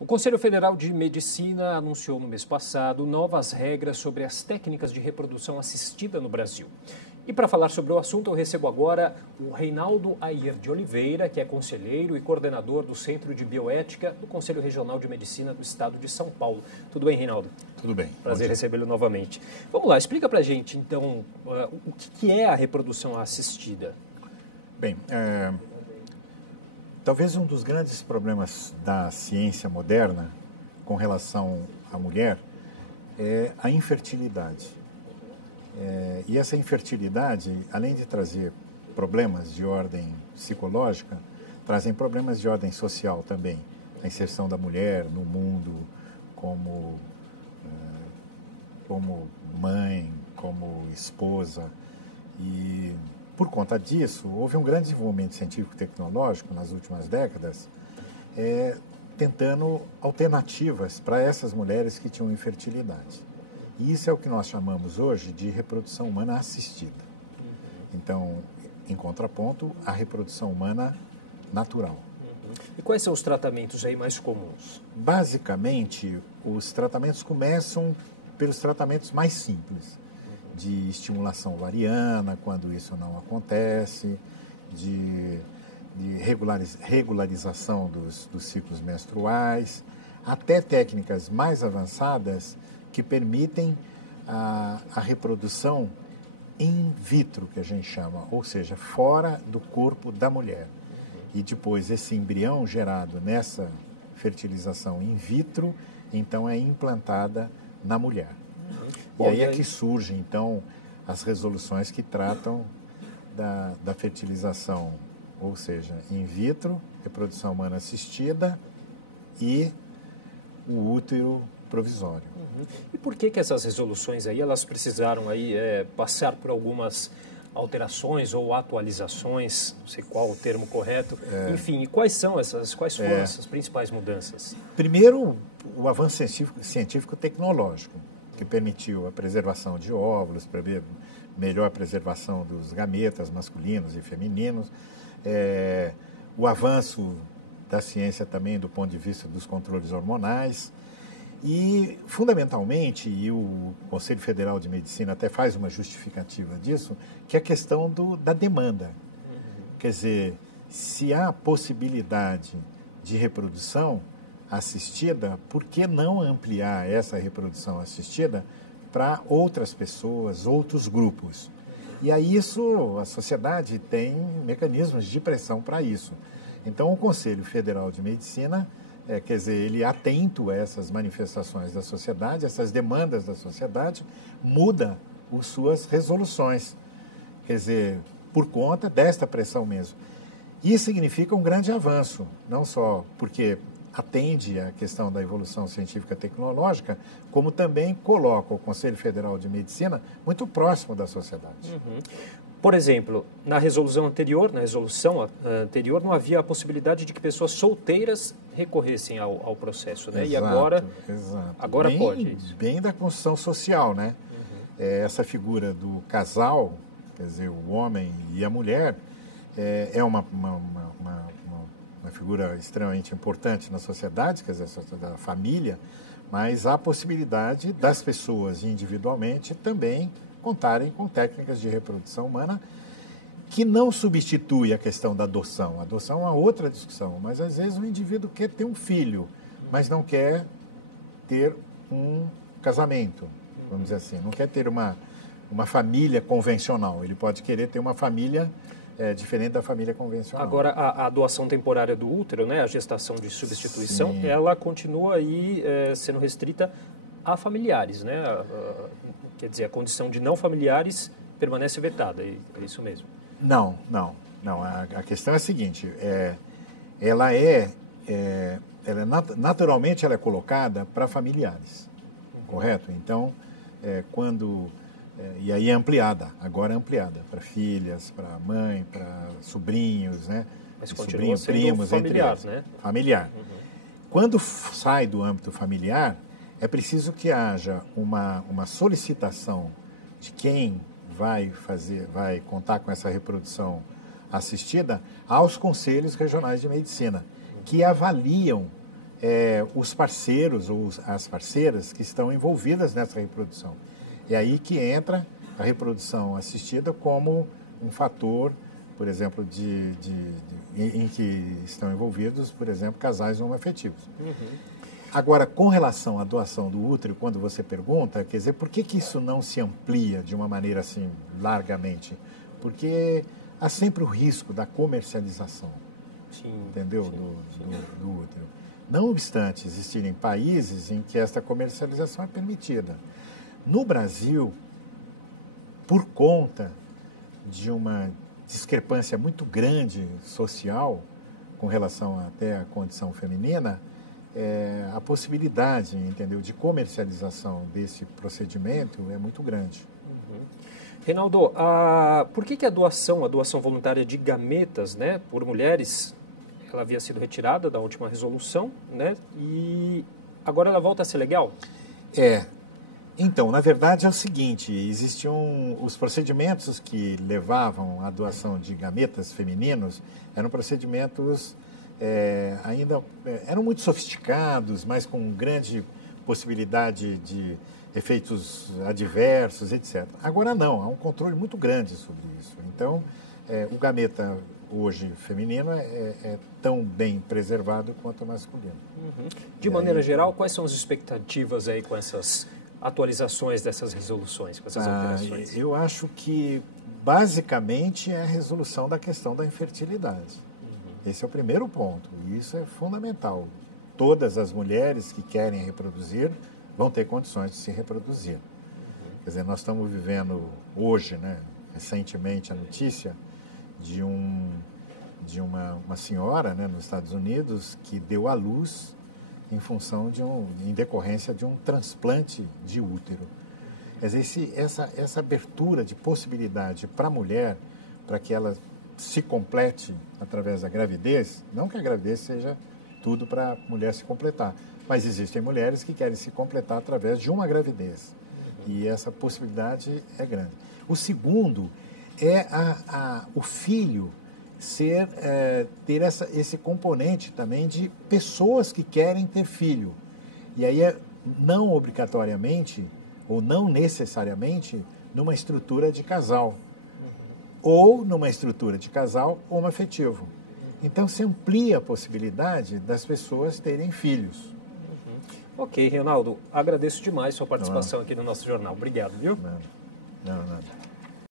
O Conselho Federal de Medicina anunciou no mês passado novas regras sobre as técnicas de reprodução assistida no Brasil. E para falar sobre o assunto, eu recebo agora o Reinaldo Ayer de Oliveira, que é conselheiro e coordenador do Centro de Bioética do Conselho Regional de Medicina do Estado de São Paulo. Tudo bem, Reinaldo? Tudo bem. Prazer recebê-lo novamente. Vamos lá, explica para a gente, então, o que é a reprodução assistida? Bem, talvez um dos grandes problemas da ciência moderna com relação à mulher é a infertilidade. E essa infertilidade, além de trazer problemas de ordem psicológica, trazem problemas de ordem social também. A inserção da mulher no mundo como mãe, como esposa. E por conta disso, houve um grande desenvolvimento científico-tecnológico nas últimas décadas, tentando alternativas para essas mulheres que tinham infertilidade. E isso é o que nós chamamos hoje de reprodução humana assistida. Então, em contraponto, a reprodução humana natural. E quais são os tratamentos aí mais comuns? Basicamente, os tratamentos começam pelos tratamentos mais simples, de estimulação ovariana, quando isso não acontece, de regularização dos ciclos menstruais, até técnicas mais avançadas que permitem a reprodução in vitro, que a gente chama, ou seja, fora do corpo da mulher. E depois esse embrião gerado nessa fertilização in vitro, então é implantada na mulher. E aí é que surgem, então, as resoluções que tratam da fertilização, ou seja, in vitro, reprodução humana assistida e o útero provisório. E por que essas resoluções aí, elas precisaram aí passar por algumas alterações ou atualizações, não sei qual o termo correto, enfim, e quais foram essas principais mudanças? Primeiro, o avanço científico-tecnológico, que permitiu a preservação de óvulos, melhor preservação dos gametas masculinos e femininos, o avanço da ciência também do ponto de vista dos controles hormonais e, fundamentalmente, e o Conselho Federal de Medicina até faz uma justificativa disso, que é a questão da demanda. Quer dizer, se há possibilidade de reprodução assistida, por que não ampliar essa reprodução assistida para outras pessoas, outros grupos? E aí a sociedade tem mecanismos de pressão para isso. Então, o Conselho Federal de Medicina, quer dizer, ele é atento a essas manifestações da sociedade, essas demandas da sociedade, muda as suas resoluções, quer dizer, por conta desta pressão mesmo. Isso significa um grande avanço, não só porque atende à questão da evolução científica tecnológica, como também coloca o Conselho Federal de Medicina muito próximo da sociedade. Por exemplo, na resolução anterior, não havia a possibilidade de que pessoas solteiras recorressem ao processo, né? Exato, e agora pode. Bem da construção social, né? Essa figura do casal, quer dizer, o homem e a mulher, é uma figura extremamente importante na sociedade, quer dizer, da família, mas há a possibilidade das pessoas individualmente também contarem com técnicas de reprodução humana que não substitui a questão da adoção. A adoção é uma outra discussão, mas às vezes o indivíduo quer ter um filho, mas não quer ter um casamento, vamos dizer assim, não quer ter uma família convencional, ele pode querer ter uma família diferente da família convencional. Agora, a doação temporária do útero, né, a gestação de substituição, sim, ela continua aí sendo restrita a familiares, né? Quer dizer, a condição de não familiares permanece vetada, é isso mesmo? Não. A questão é a seguinte, naturalmente ela é colocada para familiares, correto? Então, e aí agora é ampliada para filhas, para mãe, para sobrinhos, né? Mas continua sendo primos, familiar, entre eles, né? Familiar. Quando sai do âmbito familiar, é preciso que haja uma solicitação de quem vai contar com essa reprodução assistida aos conselhos regionais de medicina, que avaliam os parceiros ou as parceiras que estão envolvidas nessa reprodução. É aí que entra a reprodução assistida como um fator, por exemplo, em que estão envolvidos, por exemplo, casais homoafetivos. Agora, com relação à doação do útero, quando você pergunta, quer dizer, por que isso não se amplia de uma maneira assim, largamente? Porque há sempre o risco da comercialização, entendeu? Do útero. Não obstante existirem países em que esta comercialização é permitida. No Brasil, por conta de uma discrepância muito grande social com relação até à condição feminina, a possibilidade, entendeu, de comercialização desse procedimento é muito grande. Reinaldo, por que a doação voluntária de gametas, né, por mulheres, ela havia sido retirada da última resolução, né, e agora ela volta a ser legal? Então, na verdade é o seguinte, existiam os procedimentos que levavam à doação de gametas femininos, eram procedimentos eram muito sofisticados, mas com grande possibilidade de efeitos adversos, etc. Agora não, há um controle muito grande sobre isso. Então, o gameta hoje feminino é tão bem preservado quanto o masculino. De maneira geral, quais são as expectativas aí com essas atualizações dessas resoluções, com essas alterações? Eu acho que, basicamente, é a resolução da questão da infertilidade. Esse é o primeiro ponto, e isso é fundamental. Todas as mulheres que querem reproduzir vão ter condições de se reproduzir. Quer dizer, nós estamos vivendo hoje, né, recentemente, a notícia de uma senhora, né, nos Estados Unidos que deu à luz em decorrência de um transplante de útero. Quer dizer, essa abertura de possibilidade para a mulher, para que ela se complete através da gravidez, não que a gravidez seja tudo para a mulher se completar, mas existem mulheres que querem se completar através de uma gravidez, e essa possibilidade é grande. O segundo é o filho ter esse componente também de pessoas que querem ter filho, e aí não obrigatoriamente ou não necessariamente numa estrutura de casal, ou numa estrutura de casal homoafetivo. Então, se amplia a possibilidade das pessoas terem filhos. Ok, Reinaldo, agradeço demais sua participação aqui no nosso jornal. Obrigado, viu? Nada.